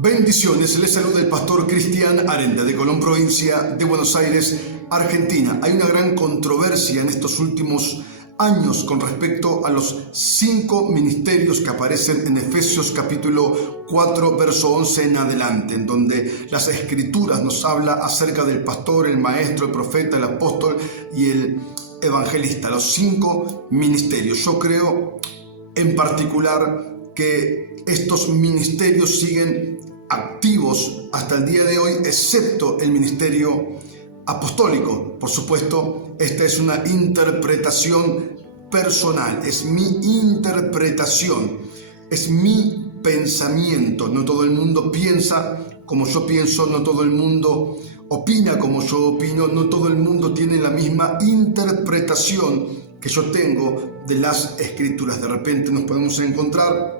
Bendiciones, les saluda el pastor Cristian Arenda de Colón, provincia de Buenos Aires, Argentina. Hay una gran controversia en estos últimos años con respecto a los 5 ministerios que aparecen en Efesios capítulo 4, verso 11 en adelante, en donde las Escrituras nos habla acerca del pastor, el maestro, el profeta, el apóstol y el evangelista, los 5 ministerios. Yo creo en particular que estos ministerios siguen activos hasta el día de hoy, excepto el ministerio apostólico. Por supuesto, esta es una interpretación personal, es mi interpretación, es mi pensamiento. No todo el mundo piensa como yo pienso, no todo el mundo opina como yo opino, no todo el mundo tiene la misma interpretación que yo tengo de las Escrituras. De repente nos podemos encontrar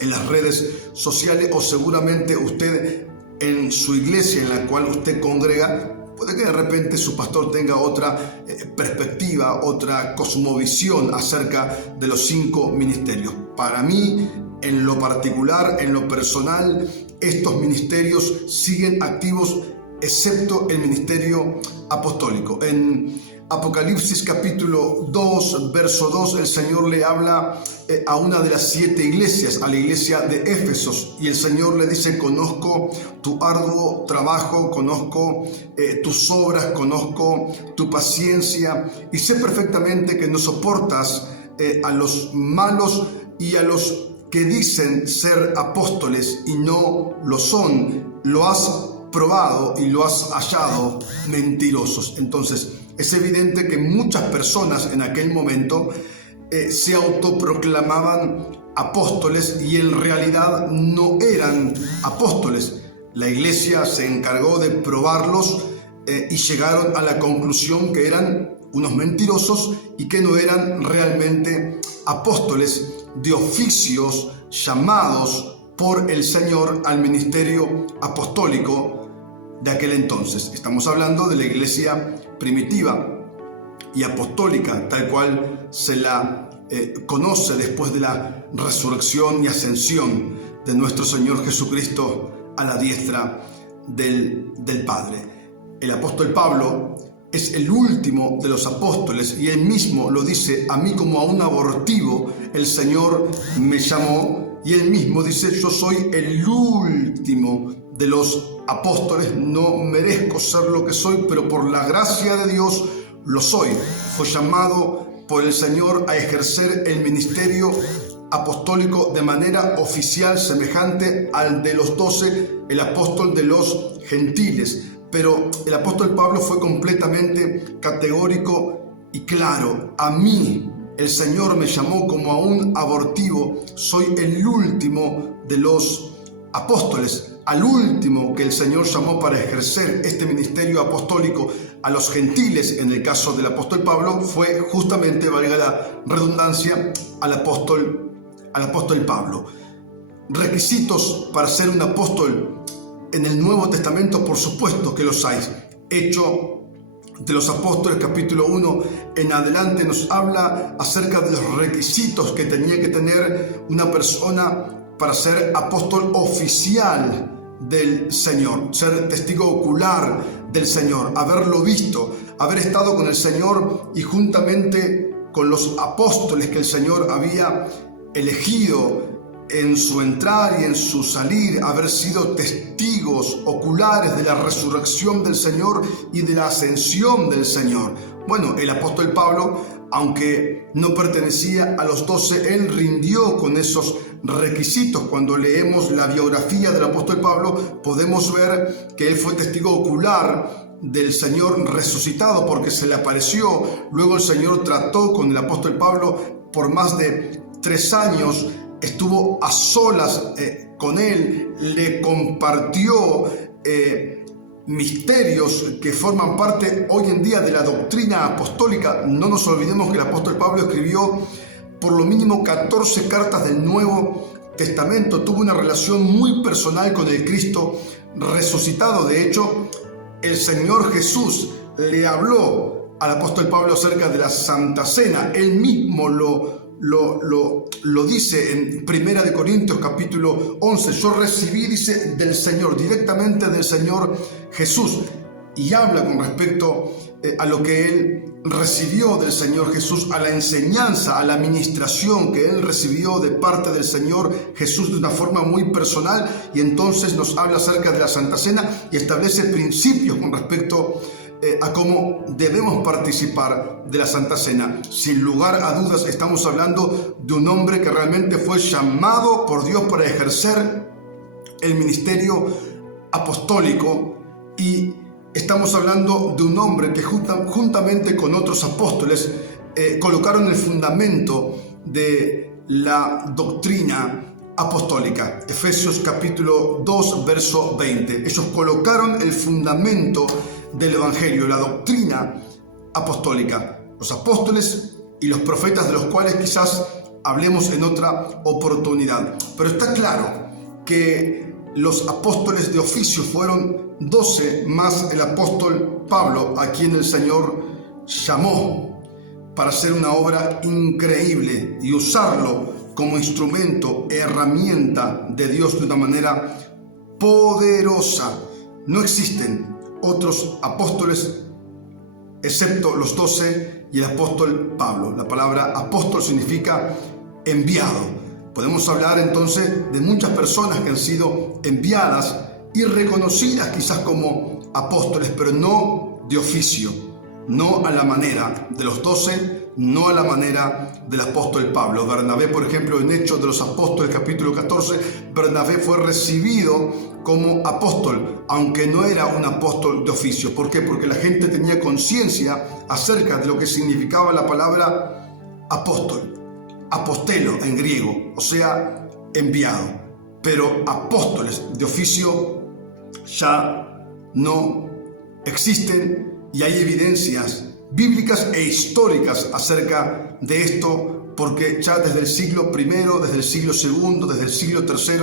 en las redes sociales, o seguramente usted en su iglesia en la cual usted congrega, puede que de repente su pastor tenga otra perspectiva, otra cosmovisión acerca de los 5 ministerios. Para mí, en lo particular, en lo personal, estos ministerios siguen activos, excepto el ministerio apostólico. En Apocalipsis capítulo 2, verso 2, el Señor le habla a una de las 7 iglesias, a la iglesia de Éfesos, y el Señor le dice: conozco tu arduo trabajo, conozco tus obras, conozco tu paciencia, y sé perfectamente que no soportas a los malos y a los que dicen ser apóstoles y no lo son. Lo has probado y lo has hallado mentirosos. Entonces, es evidente que muchas personas en aquel momento se autoproclamaban apóstoles y en realidad no eran apóstoles. La iglesia se encargó de probarlos y llegaron a la conclusión que eran unos mentirosos y que no eran realmente apóstoles de oficios llamados por el Señor al ministerio apostólico de aquel entonces. Estamos hablando de la iglesia primitiva y apostólica, tal cual se la conoce después de la resurrección y ascensión de nuestro Señor Jesucristo a la diestra del Padre. El apóstol Pablo es el último de los apóstoles y él mismo lo dice: a mí como a un abortivo el Señor me llamó. Y él mismo dice: yo soy el último de los apóstoles, no merezco ser lo que soy, pero por la gracia de Dios lo soy. Fue llamado por el Señor a ejercer el ministerio apostólico de manera oficial, semejante al de los 12, el apóstol de los gentiles. Pero el apóstol Pablo fue completamente categórico y claro: a mí el Señor me llamó como a un abortivo, soy el último de los apóstoles, al último que el Señor llamó para ejercer este ministerio apostólico a los gentiles. En el caso del apóstol Pablo fue justamente, valga la redundancia, al apóstol Pablo. Requisitos para ser un apóstol en el Nuevo Testamento, por supuesto que los hay. Hechos de los Apóstoles capítulo 1 en adelante nos habla acerca de los requisitos que tenía que tener una persona para ser apóstol oficial del Señor, ser testigo ocular del Señor, haberlo visto, haber estado con el Señor y juntamente con los apóstoles que el Señor había elegido en su entrar y en su salir, haber sido testigos oculares de la resurrección del Señor y de la ascensión del Señor. Bueno, el apóstol Pablo, aunque no pertenecía a los 12, él rindió con esos requisitos. Cuando leemos la biografía del apóstol Pablo, podemos ver que él fue testigo ocular del Señor resucitado, porque se le apareció. Luego el Señor trató con el apóstol Pablo por más de 3 años, estuvo a solas con él, le compartió misterios que forman parte hoy en día de la doctrina apostólica. No nos olvidemos que el apóstol Pablo escribió por lo mínimo 14 cartas del Nuevo Testamento. Tuvo una relación muy personal con el Cristo resucitado. De hecho, el Señor Jesús le habló al apóstol Pablo acerca de la Santa Cena. Él mismo lo lo dice en 1 Corintios capítulo 11. Yo recibí, dice, del Señor, directamente del Señor Jesús. Y habla con respecto a lo que él recibió del Señor Jesús, a la enseñanza, a la administración que él recibió de parte del Señor Jesús de una forma muy personal. Y entonces nos habla acerca de la Santa Cena y establece principios con respecto a cómo debemos participar de la Santa Cena. Sin lugar a dudas, estamos hablando de un hombre que realmente fue llamado por Dios para ejercer el ministerio apostólico, y estamos hablando de un hombre que juntamente con otros apóstoles colocaron el fundamento de la doctrina apostólica. Efesios capítulo 2, verso 20. Ellos colocaron el fundamento del Evangelio, la doctrina apostólica, los apóstoles y los profetas, de los cuales quizás hablemos en otra oportunidad. Pero está claro que los apóstoles de oficio fueron 12 más el apóstol Pablo, a quien el Señor llamó para hacer una obra increíble y usarlo como instrumento, herramienta de Dios de una manera poderosa. No existen otros apóstoles excepto los 12 y el apóstol Pablo. La palabra apóstol significa enviado. Podemos hablar entonces de muchas personas que han sido enviadas y reconocidas quizás como apóstoles, pero no de oficio, no a la manera de los 12, no a la manera del apóstol Pablo. Bernabé, por ejemplo, en Hechos de los Apóstoles, capítulo 14, Bernabé fue recibido como apóstol, aunque no era un apóstol de oficio. ¿Por qué? Porque la gente tenía conciencia acerca de lo que significaba la palabra apóstol, apostelo en griego, o sea, enviado. Pero apóstoles de oficio ya no existen, y hay evidencias bíblicas e históricas acerca de esto, porque ya desde el siglo I, desde el siglo II, desde el siglo III,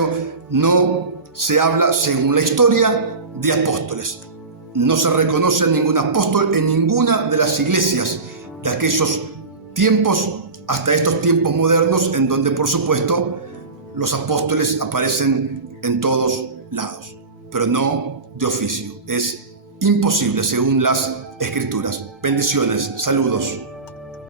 no se habla, según la historia, de apóstoles. No se reconoce ningún apóstol en ninguna de las iglesias de aquellos tiempos hasta estos tiempos modernos, en donde, por supuesto, los apóstoles aparecen en todos lados, pero no de oficio. Es imposible según las Escrituras. Bendiciones, saludos.